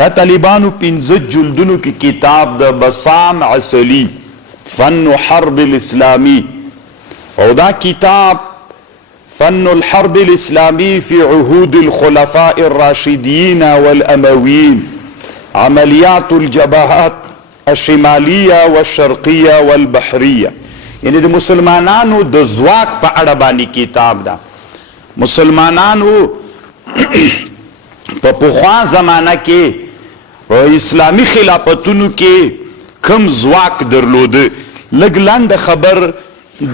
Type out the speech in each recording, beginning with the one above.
دا طالبانو 15 جلدونو کی کتاب دا بسام عسلی فن حرب الاسلامی او دا کتاب فن الحرب الاسلامی فی عهود الخلفاء الراشدین والاموین عملیات الجبهات الشمالیہ والشرقیہ والبحریہ یعنی دا مسلمانانو دا زواک پا عربانی کتاب دا مسلمانانو پا پخوا زمانہ کے اسلامی خلافتونو کے کم زواک درلود لگ لاند خبر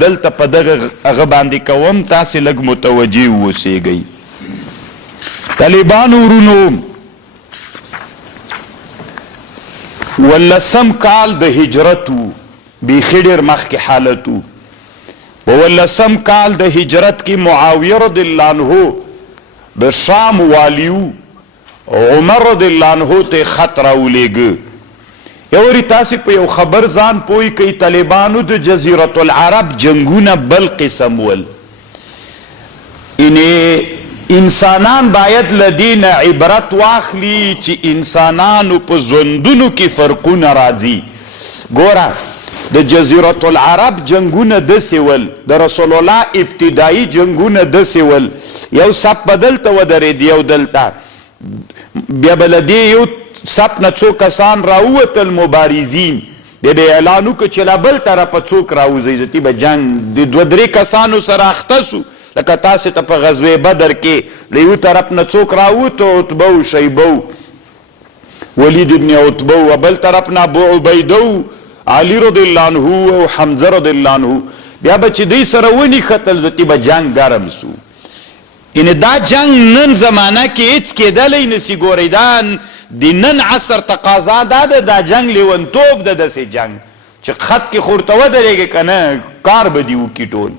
دلتا پا دغ اغباندی کوم تاسی لگ متوجی وسی گئی طالبانو رونو واللسم کال د هجرتو بیخی ډیر مخی حالتو واللسم کال د هجرت کی معاویه رضی اللہ عنہ د شام والیو عمر رضی اللہ عنہ تے خط راولیگ یوری تاسی پا یو خبر زان پوئی کئی طالبانو د جزیرت العرب جنگون بل قسم ول انسانان باید لدین عبرت واخلی چی انسانانو پا زندونو کی فرقون رازی گورا د جزیرت العرب جنگون دسی ول د رسول اللہ ابتدائی جنگون دسی ول یو سب بدلتا و درید یو دلتا بیا بلدی یو سب نچو کسان راوت المبارزین بیا اعلانو که چلا بل طرح پا چوک راوز ایزتی با جنگ دو دری کسانو سر اختسو لکه تاسو ته په غزوه بدر کې لیو طرف نه څوک راوته عتبه او شیبه ولید ابن عتبه او بل طرف نه ابو عبیده علی رضی الله عنه او حمزه رضی الله عنه بیا به چې دوی سره ونی ختل زتی به جنگ ګرم سو ان دا جنگ نن زمانہ کې هیڅ کېدلی نسی ګوریدان د نن عصر تقاضا دا جنگ لیونتوب د داسې جنگ چې خط کې خورته ودرېږي کنه کار به دی وکي ټول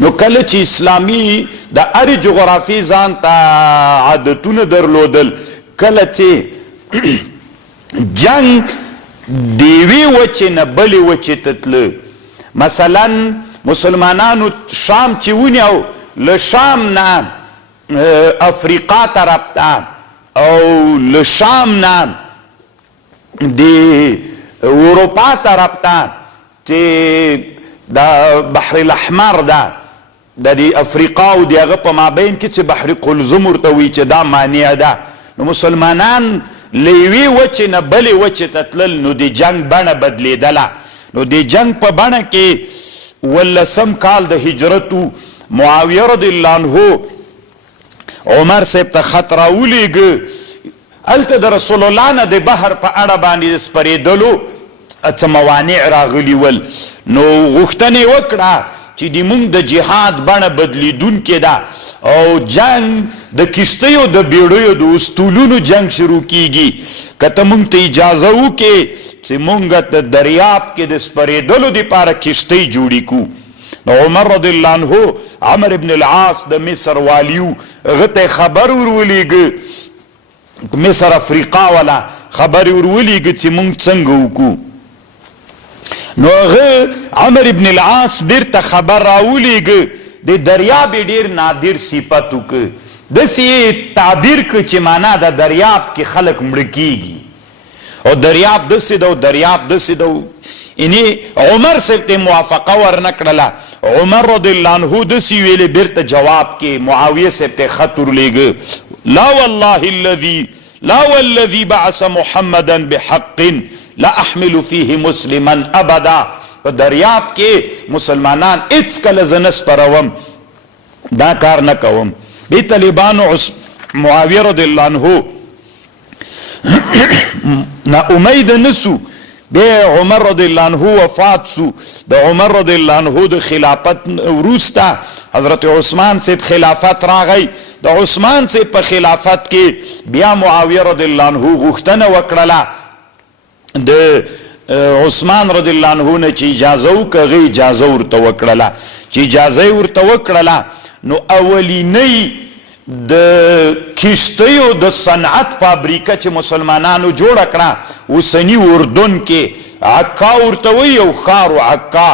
نو کله چې اسلامی د اری جغرافی ځان ته عادتونه درلودل کله چې جنگ دیوی وچې نه بلې وچې تتله مثلا مسلمانانو شام چې ونیو له شام نه افریقا طرف ته او له شام نه د اروپا طرف ته چې دا بحر الاحمر ده د افریقا او دغه په مابین کې چې بحر قلزم ورته وی چې دا مانع ده نو مسلمانان لیوی وچې نه بلې وچې ته تلل نو د جنگ بڼه بدلیدله نو د جنگ په بڼه کې ولسم کال د هجرتو معاویه رضی الله عنه عمر صاحب ته خط راولیږه هلته د رسول الله نه د بحر په اړه باندې سپرېدلو اڅه موانع راغلی ول نو غوښتنې وکړه چې د مونږ د جهاد بڼه بدلیدونکې ده او جنگ د کشتیو د بیړیو د استولونو جنگ شروع کیږي که ته مونږ ته اجازه وکړې چې مونږ ته دریاب کې د سپرېدلو دپاره کشتۍ جوړې کړو نو عمر رضی الله عنه عمر ابن العاص د مصر والیو هغه ته خبر ورولېږه مصر افریقا والا خبر ورولېږه چې مونږ څنګه وکړو نو هغه عمر ابن العاص بیرته خبر راولیږه د دریاب ډیر نادر صفت وکړه داسې تعبیر که چې معنا د دریاب کې خلک مړه کیږي او دریاب داسې ده او دریاب داسې ده یعنی عمر صاحب ته موافقه ورنه کړله عمر رضی الله عنه داسې ویلې بیرته جواب کې معاویه صاحب ته خط ورلیږه لا والله لا والذي بعث محمدا بحق لا احمل فيه مسلما ابدا په دریاب کې مسلمانان اڅ کله زنس پروم دا کار نه کوم به طالبانو معاویه رضی الله عنه نا امید نسو به عمر رضی الله عنه وفات سو د عمر رضی الله عنه د خلافت وروسته حضرت عثمان سے خلافت راغی د عثمان سے په خلافت کې بیا معاویه رضی الله عنه غوښتنه وکړه د عثمان رضی الله عنه نه چې اجازه وکړه اجازه ورته وکړه چې اجازه ورته وکړه نو اولینی د کشتیو د صنعت فابریکه چې مسلمانانو جوړ کړه اوسنی اردن کې عکا ورته وی او خار عکا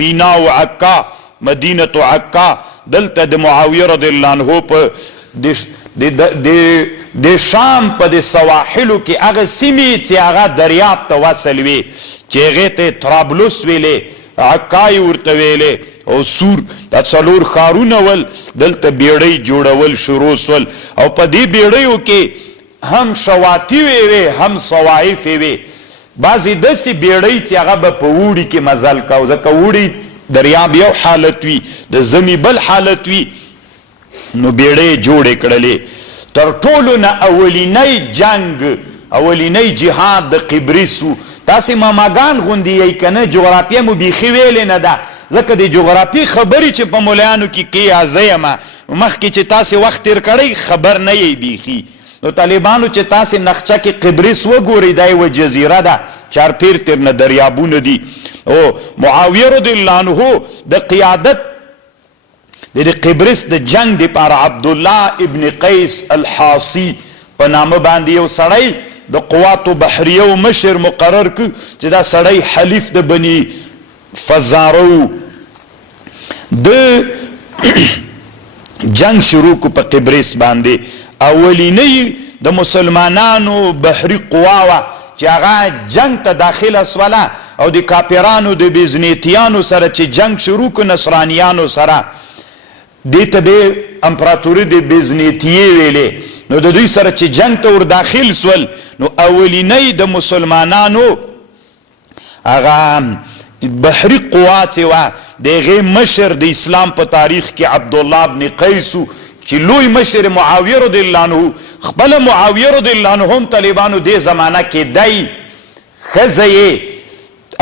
مینا او عکا مدینه عکا دلته د معاویه رضی الله عنه په د شام په د سواحلو کې هغه سیمې چې هغه دریاب ته وصل وي چې هغې ته طرابلس ویلې عکای ورته ویلې او سور دا څلور ښارونه ول دلته بیړۍ جوړول شروع سول او په دې بیړیو کې هم شواطیوې وې هم صوایفې وې بعضې داسې بیړۍ چې هغه به په اوړي کې مزل کو ځکه اوړي دریاب یو حالت وي د ژمي بل حالت وي نو بیړۍ جوړې کړلې تر ټولو نه اولینی جنگ اولینی جهاد د قبرس و تاسې ماماګان غوندې یی که نه جغرافیه مو بیخي ویلې نه ده ځکه د جغرافي خبرې چې په مولیانو کې کې زه یمه مخکې چې تاسې وخت تیر کړی خبر نه یی بیخي نو طالبانو چې تاسې نقشه کې قبرس وګورئ دا یوه جزیره ده چارپیر تیر نه دریابونه دي او معاویه رضی الله عنه د قیادت د قبرس د جنگ دپاره عبدالله ابن قیس الحاصي په نامه باندې یو سړی د قواتو بحریه و مشر مقرر که چې دا سړی حلیف د بني فزاره د جنگ شروع کو په قبرس باندې اولینی د مسلمانانو بحری قواوه چې هغه جنگ ته داخله سوله او د کاپیرانو د بیزنیتیانو سره چې جنگ شروع کو نصرانیانو سره دې ته د امپراتوري د بیزنیتیې ویلې نو د دوی سره چې جنگ ته ور داخل سول نو اولینی د مسلمانانو هغه بحری قوات وه د هغې مشر د اسلام په تاریخ کې عبدالله ابن قیس چې لوی مشر معاویه رضی الله عنه خپله معاویه رضی الله عنه هم طالبانو دې زمانه کې دی ښځه یې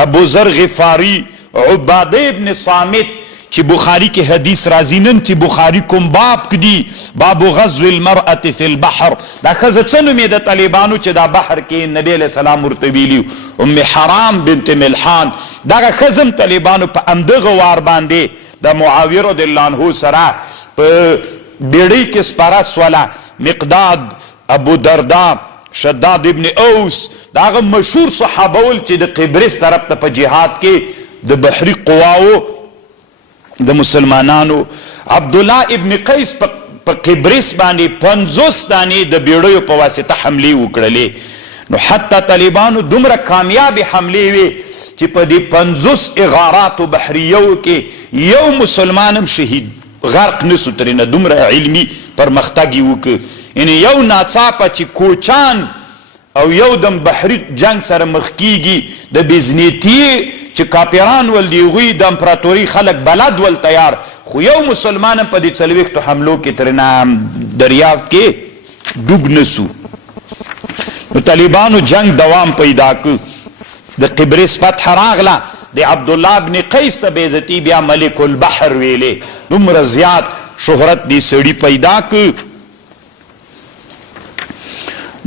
ابوذر غفاري عباده ابن صامت چې بخاری کې حدیث راځي نن چې بخاری کوم باب کې دي باب غزو المرأة فی البحر دا ښځه څه نوم یې د طالبانو چې دا بحر کې نبی علیه السلام ورته ویلي ام حرام بنت ملحان دغه ښځه هم طالبانو په همدغه وار باندې د معاویه رضی الله عنه سره په بیړۍ کې سپاره سوله مقداد ابو دردا شداد ابن اوس دا هغه مشهور صحابه ول چې د قبرس طرف ته په جهاد کې د بحري قواو د مسلمانانو عبدالله ابن قیس په قبرس باندې 50 دانې د بیړیو په واسطه حملې وکړلې نو حتی طالبانو دومره کامیاب حملې وي چې په دې 50 اغاراتو بحریو کې یو مسلمان هم شهید غرق نسو ترینه دومره علمی پرمختګ یې وکړ یعنی یو ناڅاپه چې کوچان او یو دم بحری جنگ سره مخ کیږي د بیزنیتی چې کاپیران ول دی غوی د امپراتوري خلق بلد ول تیار خو یو مسلمان په دې 40 حملو کې ترنه دریاب کې ډوب نسو نو طالبانو جنگ دوام پیدا ک د قبرس فتح راغله د عبدالله ابن قیس ته بیزتی بیا ملک البحر ویلې دومره زیات شهرت دی سړی پیدا ک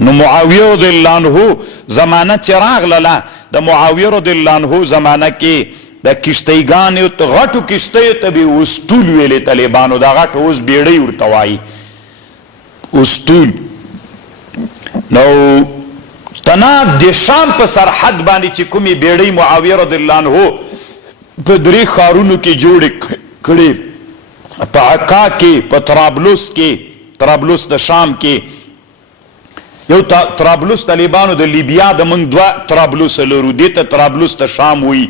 نو معاویه رضی الله عنه زمانه چې راغله د معاویه رضی الله عنه زمانه کې د کشتیګانو غټو کشتیو ته به اسطول ویلې طالبانو دا غټ اوس بیړۍ ورته وایي اسطول نو تنا د شام په سرحد باندې چې کومې بیړۍ معاویه رضی الله عنه په 3 ښارونو کې جوړې کړې په عکا کې په طرابلس کې طرابلس د شام کې یو طرابلس طالبانو د لیبیا د موږ 2 طرابلس لرو دې ته طرابلس د شام وي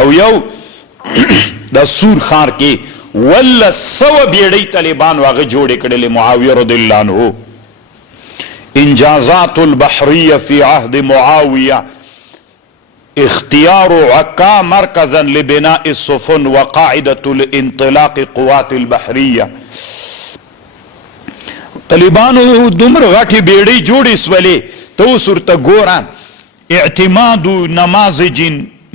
او یو د سور ښار کې ولا سوه بیړۍ طالبانو هغه جوړې کړلې معاویه رضی الله عنه انجازات البحریه فی عهد معاویه اختیار عکا مرکزا لبناء السفن وقاعدة الانطلاق قوات البحریه طالبانو دومره غټې بیړۍ جوړې سولې ته اوس ورته ګوره اعتماد نماذج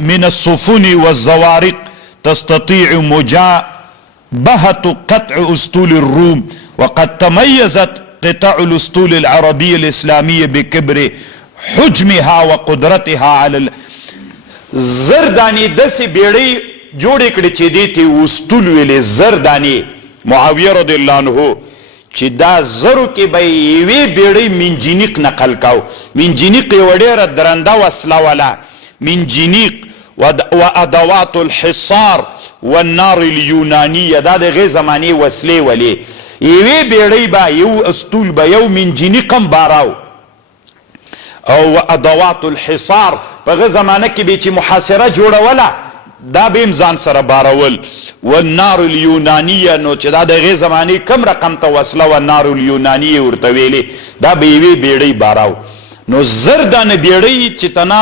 من السفن والزوارق تستطيع مجابهة قطع اسطول الروم وقد تميزت قطع الاسطول العربية الإسلامية بكبر حجمها وقدرتها على زردانی داسې بیړۍ جوړې کړې چې دې ته اسطول ویلې زردانی معاویه رضی الله عنه چې دا زرو کې به یوې بیړۍ منجنیق نقل کاو منجنیق یوه ډېره درنده وسله وله منجنیق وادوات الحصار والنار اليونانیه دا د هغې زمانې وسلې ولې یوې بیړۍ به یو استول به یو منجینی قم باراو او ادوات الحصار په هغه زمانه کې به چې محاصره جوړوله دا به ځان سره بارول والنار اليونانیه نو چې دا د هغې زمانې کم رقم ته وسله والنار اليونانیه ورته ویلې دا به یوې بیړۍ باراو نو زر دانه بیړۍ چې تنا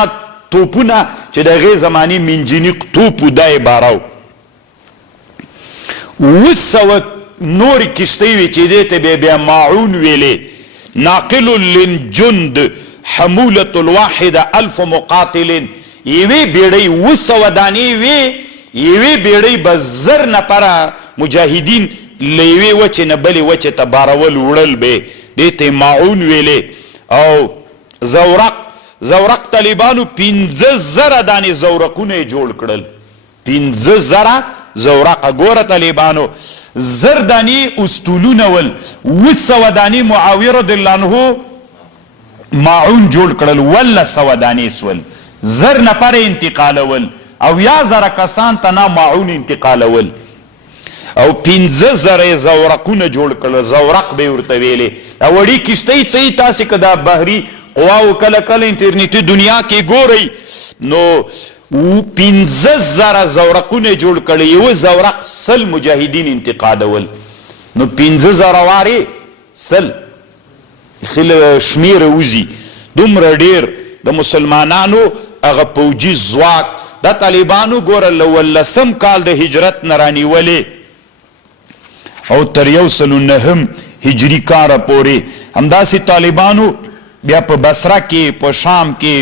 توپونه چې د هغې زمانې منجنیق توپ و دا یې باراو 200 نورې کشتۍ وې چې دې ته به بیا ماعون ویلې ناقل للجند حمولة الواحده 1000 مقاتل یوې بیړۍ 200 دانې وې یوې بیړۍ به زر نفره مجاهدین له یوې وچې نه بلې وچې ته بارول وړل به دې ته ماعون ویلې او زورق طالبانو 15,000 دانې زورقونه یې جوړ کړل 15,000 زورقه ګوره طالبانو زر دانې استولونه ول 200 دانې معاویه رضی الله عنه ماعون جوړ کړل 100 دانې سول زر نفر انتقالول او یا زر کسان ته نه ماعون انتقالول او 15,000 زورقونه جوړ کړل زورق به ورته ویلې او وړي کشتۍ څه تاسې که دا بحري قواو کله کله انټرنیټي دنیا کې ګورئ نو 15,000 زورقونه جوړ کړي یو زورق 100 مجاهدین انتقالول نو 15,000 وارې 100 خل شمیر وزي دومره ډیر د مسلمانانو هغه پوجي ځواک د طالبانو ګوره له 10 کال د هجرت نه رانیولې او تر 109 هجري کاله پورې همداسې طالبانو بیا په بصره کې په شام کې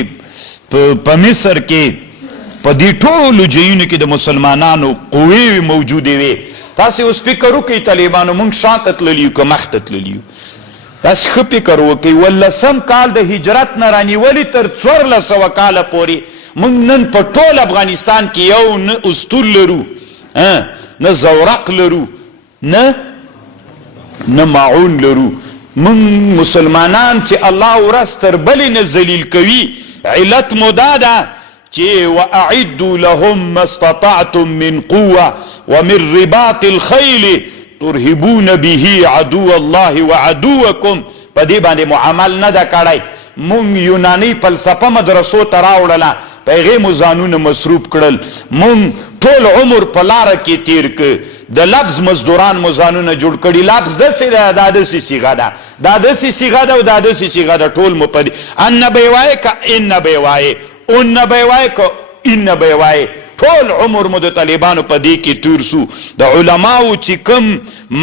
په مصر کې په دې ټولو ځایونو کې د مسلمانانو قوې موجودې وې تاسې اوس فکر وکړئ طالبانو موږ شاته تللي یو که مخته تللي یو تاسې ښه فکر وکړئ 10 کال د هجرت نه رانیولې تر 1400 کاله پورې موږ نن په ټول افغانستان کې یو نه استول لرو نه زورق لرو نه ماعون لرو من مسلمانان چې الله ورځ تر بلې نه ذلیل کوي علت مو دا ده چې واعدوا لهم ما استطعتم من قوه ومن رباط الخيل ترهبون به عدو الله وعدوكم په دې باندې معامل نه ده کړی مونږ یوناني فلسفه مدرسو ته راوړله په هغې مو ځانونه مصروف کړل مونږ ټول عمر په لاره کې تیر که د لفظ مزدوران مو ځانونه جوړ کړي لفظ داسې ده دا داسې صیغه ده دا داسې صیغه ده او دا داسې صیغه ده ټول مو په ان به یې وایې که ان به یې وایې اون به یې وایې که ان به یې وایې ټول عمر مو د طالبانو په دې کې تیر سو د علماو چې کوم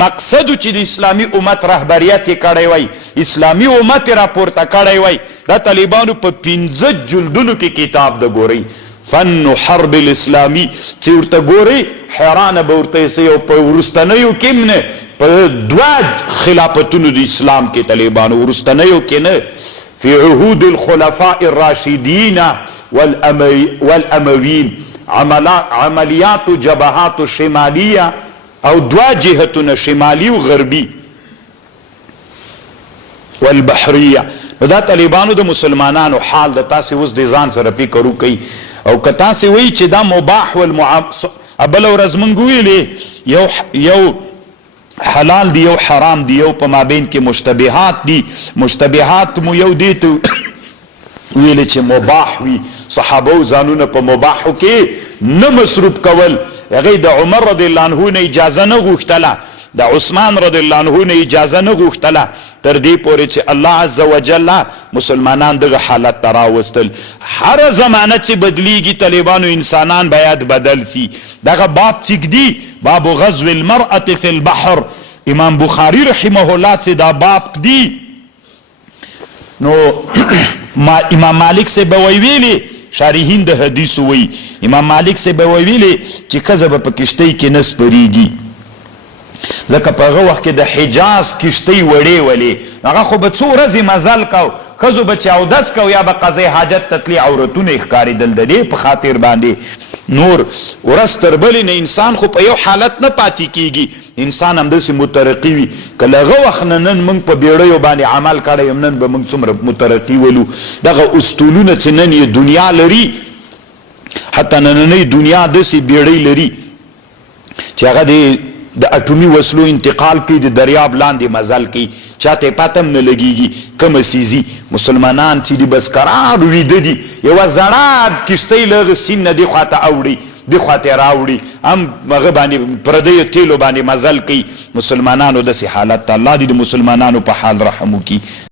مقصد چې د اسلامي امت رهبریت یې کړی وای اسلامي امت یې راپورته کړی وای دا طالبانو په 15 جلدونو کې کتاب د ګورئ فن حرب الاسلامي چې ورته ګورئ حیرانه به ورته سئ او په وروستنیو کې هم نه په 2 خلافتونو د اسلام کې طالبانو وروستنیو کې نه فی عهود الخلفاء الراشدین والاموین عملیات جبهات شمالیه او 2 جهتونه شمالی و غربی والبحریه دا طالبانو د مسلمانانو حال د تاسې اوس د ځان سره فکر وکئ او که تاسې وایي چې دا مباح بله ورځ موږ ویلې یو حلال دی یو حرام دی یو په مابین کې مشتبهات دی مشتبهات مو یو دی ته ویلې چې مباح وي صحابه ځانونه په مباحو کې نه مصروف کول هغې د عمر رضی الله عنه نه اجازه نه غوښتله د عثمان رضی الله عنه نه اجازه نه غوښتله تر دې پورې چې الله عز وجل مسلمانان دغه حالت ته راوستل هره زمانه چې بدلیږي طالبانو انسانان باید بدل سي دغه باب چې ږدي باب غزو المرأة فی البحر امام بخاری رحمه الله چې دا باب ږدي نو امام مالک سے به ویلي شارحین د حدیث وی امام مالک سے به ویلي چې ښځه به په کشتۍ کې نه سپریږي ځکه په هغه وخت کې د حجاز کشتۍ وړې ولې هغه خو به څو ورځې مزل کو ښځو به چې اودس کو یا به قضای حاجت ته تلې عورتونه یې ښکارېدل د دې په خاطر باندې نور ورځ تر بلې نه انسان خو په یو حالت نه پاتې کیږي انسان همداسې مترقي وي که له هغه وخت نه نن موږ په بیړیو باندې عمل کړی یم نن به موږ څومره مترقي ولو دغه استولونه چې نن یې دنیا لري حتی نننۍ دنیا داسې بیړۍ لري چې هغه د د اټومي وسلو انتقال کوي، د دریاب لاندې مزل کوي، چاته پته هم نه لګیږي کومه سیزي. مسلمانان چې دي بس قرار ویده دي، یوه زړه کښتۍ له هغه سیند نه دې خواته اوړي دې خواته راوړي، هم هغه باندې پردیو تیلو باندې مزل کوي. مسلمانانو داسې حالت ته الله دې د مسلمانانو په حال رحم وکړي.